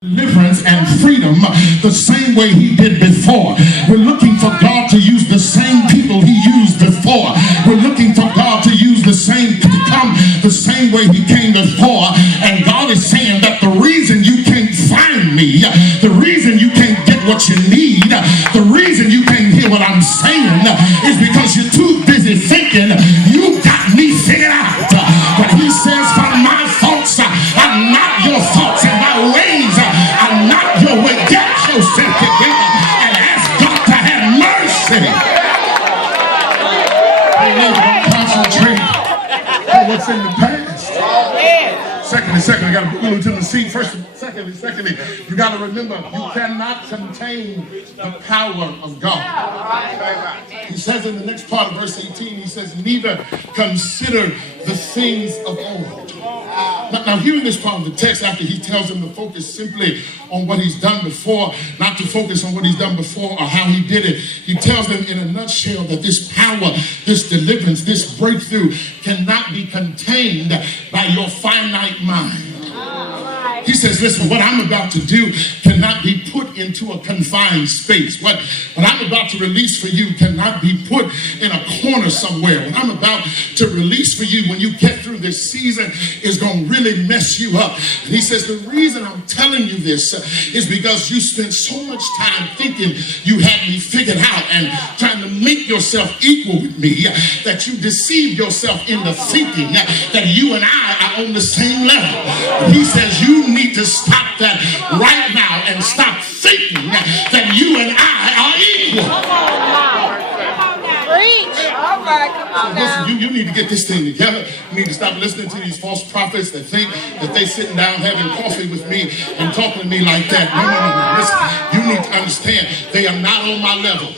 deliverance and freedom the same way he did before. We're looking for God to use the same people he used before. We're looking for God to use the same, to come the same way he came before. And God is saying that the reason you can't find me, the reason you can't get what you need, the reason you can't hear what I'm saying is because you're too busy thinking you got me figured out. But he says, for my thoughts are not your thoughts, and my ways are not your way. Get yourself together and ask God to have mercy. Concentrate on what's in the past. Secondly, I got to move to the seat. Secondly, you got to remember, you cannot contain the power of God. He says in the next part of verse 18, he says, neither consider the things of old. Now, hearing this part of the text, after he tells them to focus simply on what he's done before, not to focus on what he's done before or how he did it, he tells them in a nutshell that this power, this deliverance, this breakthrough cannot be contained by your finite mind. He says, listen, what I'm about to do cannot be put into a confined space. What I'm about to release for you cannot be put in a corner somewhere. What I'm about to release for you when you get through this season is going to really mess you up. And he says, the reason I'm telling you this is because you spent so much time thinking you had me figured out and trying to make yourself equal with me that you deceived yourself into thinking that you and I are on the same level. And he says, you need to stop that right now and stop thinking that you and I are equal. Preach. All right, come on now. Listen, you need to get this thing together. You need to stop listening to these false prophets that think that they sitting down having coffee with me and talking to me like that. No. Listen, you need to understand they are not on my level.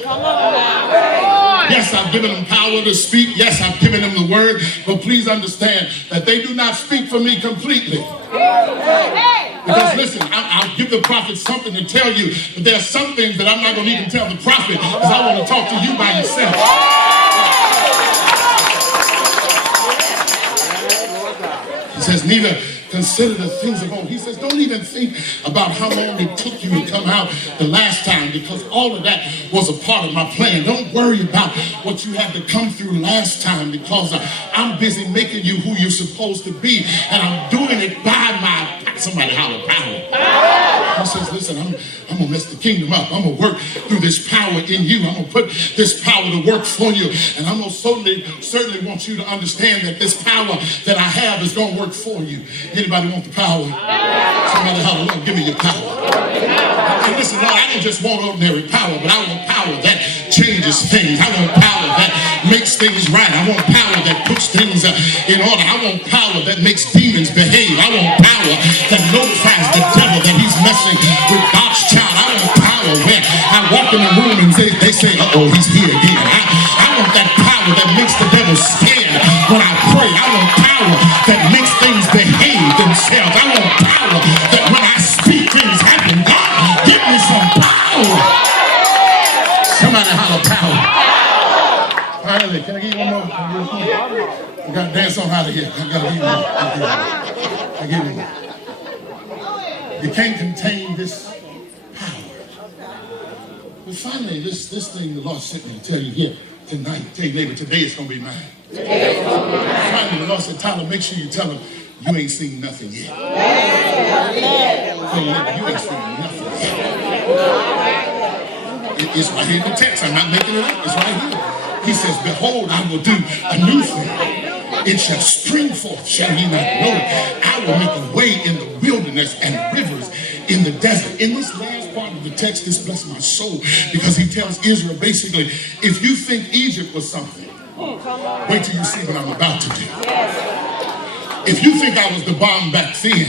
Yes, I've given them power to speak. Yes, I've given them the word. But please understand that they do not speak for me completely. Because listen, I'll give the prophet something to tell you, but there are some things that I'm not going to even tell the prophet because I want to talk to you by yourself. He says, neither consider the things of old. He says, don't even think about how long it took you to come out the last time, because all of that was a part of my plan. Don't worry about what you had to come through last time, because I'm busy making you who you're supposed to be, and I'm doing it by my, somebody holler, power. He says, listen, I'm going to mess the kingdom up. I'm going to work through this power in you. I'm going to put this power to work for you. And I'm going to certainly want you to understand that this power that I have is going to work for you. Anybody want the power? Somebody holler, Lord, give me your power. And listen, Lord, I don't just want ordinary power, but I want power that changes things. I want power that makes things right. I want power that puts things in order. I want power that makes demons behave. I want power that notifies the devil that he's messing with God's child. I want power where I walk in the room and they say, uh-oh, he's here again. I want that power that makes the devil scared when I pray. I want power that makes things behave themselves. I want power that when I speak, things happen. God, give me some power. Somebody holler power. Finally, can I give you one more? I got to dance on out of here. I got to give you one. I give you one. You can't contain this power. But finally, this thing the Lord sent me to tell you here tonight. Tell your neighbor, today it's going to be mine. Finally, the Lord said, Tyler, make sure you tell him you ain't seen nothing yet. Tell your neighbor, you ain't seen nothing yet. It's right here in the text. I'm not making it up. It's right here. He says, behold, I will do a new thing. It shall spring forth, shall ye not know it? I will make a way in the wilderness and rivers in the desert. In this last part of the text, this blessed my soul, because he tells Israel basically, if you think Egypt was something, wait till you see what I'm about to do. If you think I was the bomb back then,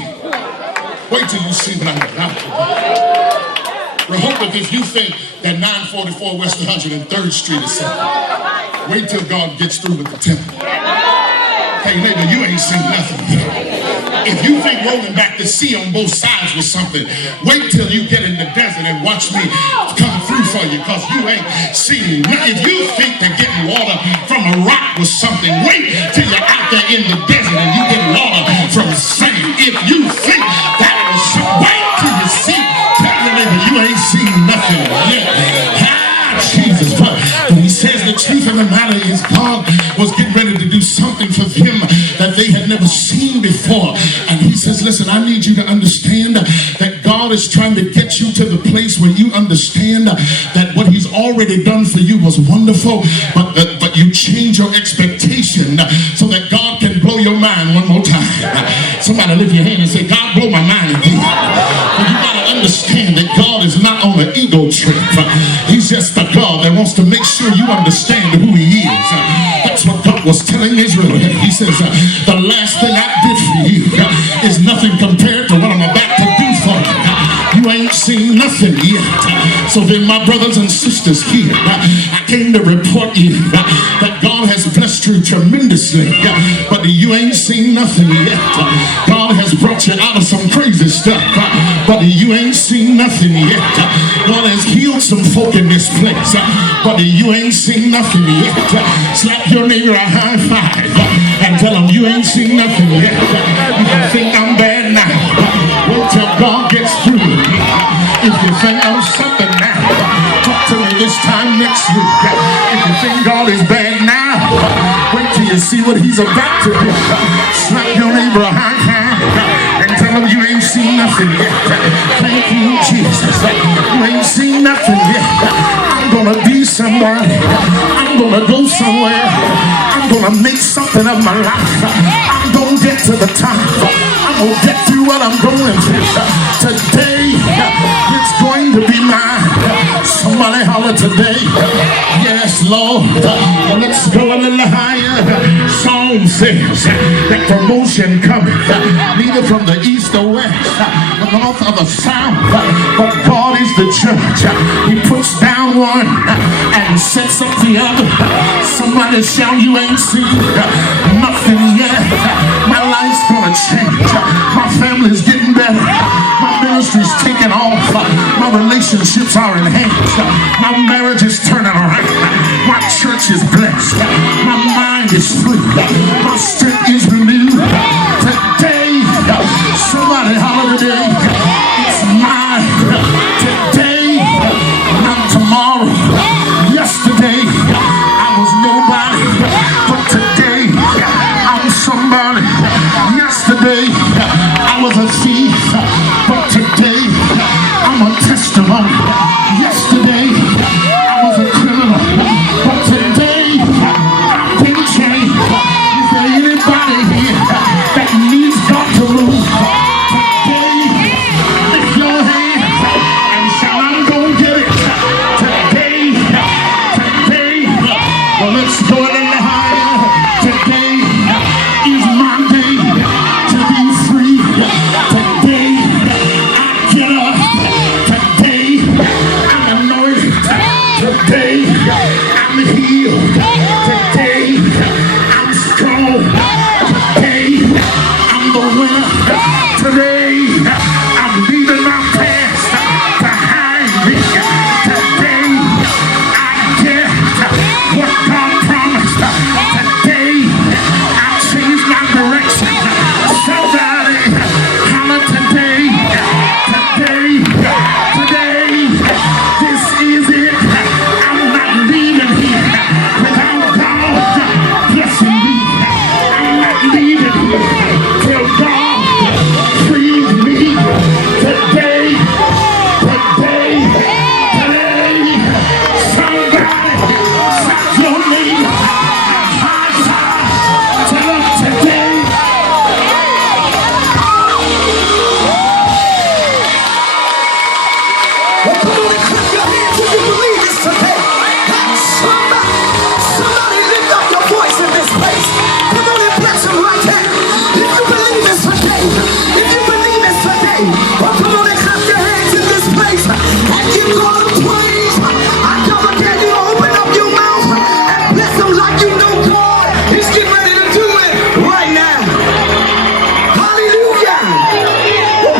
wait till you see what I'm about to do. Rehoboth, if you think that 944 West 103rd Street is something, wait till God gets through with the temple. Hey, neighbor, you ain't seen nothing yet. If you think rolling back the sea on both sides was something, wait till you get in the desert and watch me come through for you, because you ain't seen nothing. If you think that getting water from a rock was something, wait till you're out there in the desert and you get water from sand. If you think that was something, wait till you see was getting ready to do something for them that they had never seen before. And he says, listen, I need you to understand that God is trying to get you to the place where you understand that what he's already done for you was wonderful, but you change your expectation so that God can blow your mind one more time. Somebody lift your hand and say, God, blow my mind again. And you got to understand that God is not on an ego trip. He's just a God that wants to make sure you understand who he is. That's what God was telling Israel. He says, the last thing I did for you is nothing compared to what I'm about to do for you. You ain't seen nothing yet. So then, my brothers and sisters here, I came to report you that God has blessed you tremendously, but you ain't seen nothing yet. God has brought you out of some crazy stuff, but you ain't seen nothing yet. God has healed some folk in this place, but you ain't seen nothing yet. Slap your neighbor a high five and tell him you ain't seen nothing yet. You can think I'm bad now. Wait till God gets through. If you think I'm something now, talk to me this time next week. If you think God is bad now, wait till you see what he's about to do. Slap your neighbor a high five and tell him you ain't seen nothing yet. Thank you, Jesus. You ain't seen nothing yet. I'm gonna be somebody. I'm gonna go somewhere. I'm gonna make something of my life. I'm gonna get to the top. I'm gonna get through what I'm going through. Today, it's going to be mine. Somebody holler today. Yes, Lord. Let's go a little higher. Psalm says that promotion cometh neither from the east or west, the north or the south, but God is the judge. He puts down one and sets up the other. Somebody shout, you ain't seen nothing yet. My life's gonna change. My family's getting better. My ministry's taking off. My relationships are enhanced. My marriage is turning around. My church is blessed. My mind is free. My strength is renewed. Today, somebody holler today. It's mine. Today, not tomorrow. Yesterday, I was nobody. But today, I'm somebody. Yesterday, I was a thief. But today, I'm a testimony.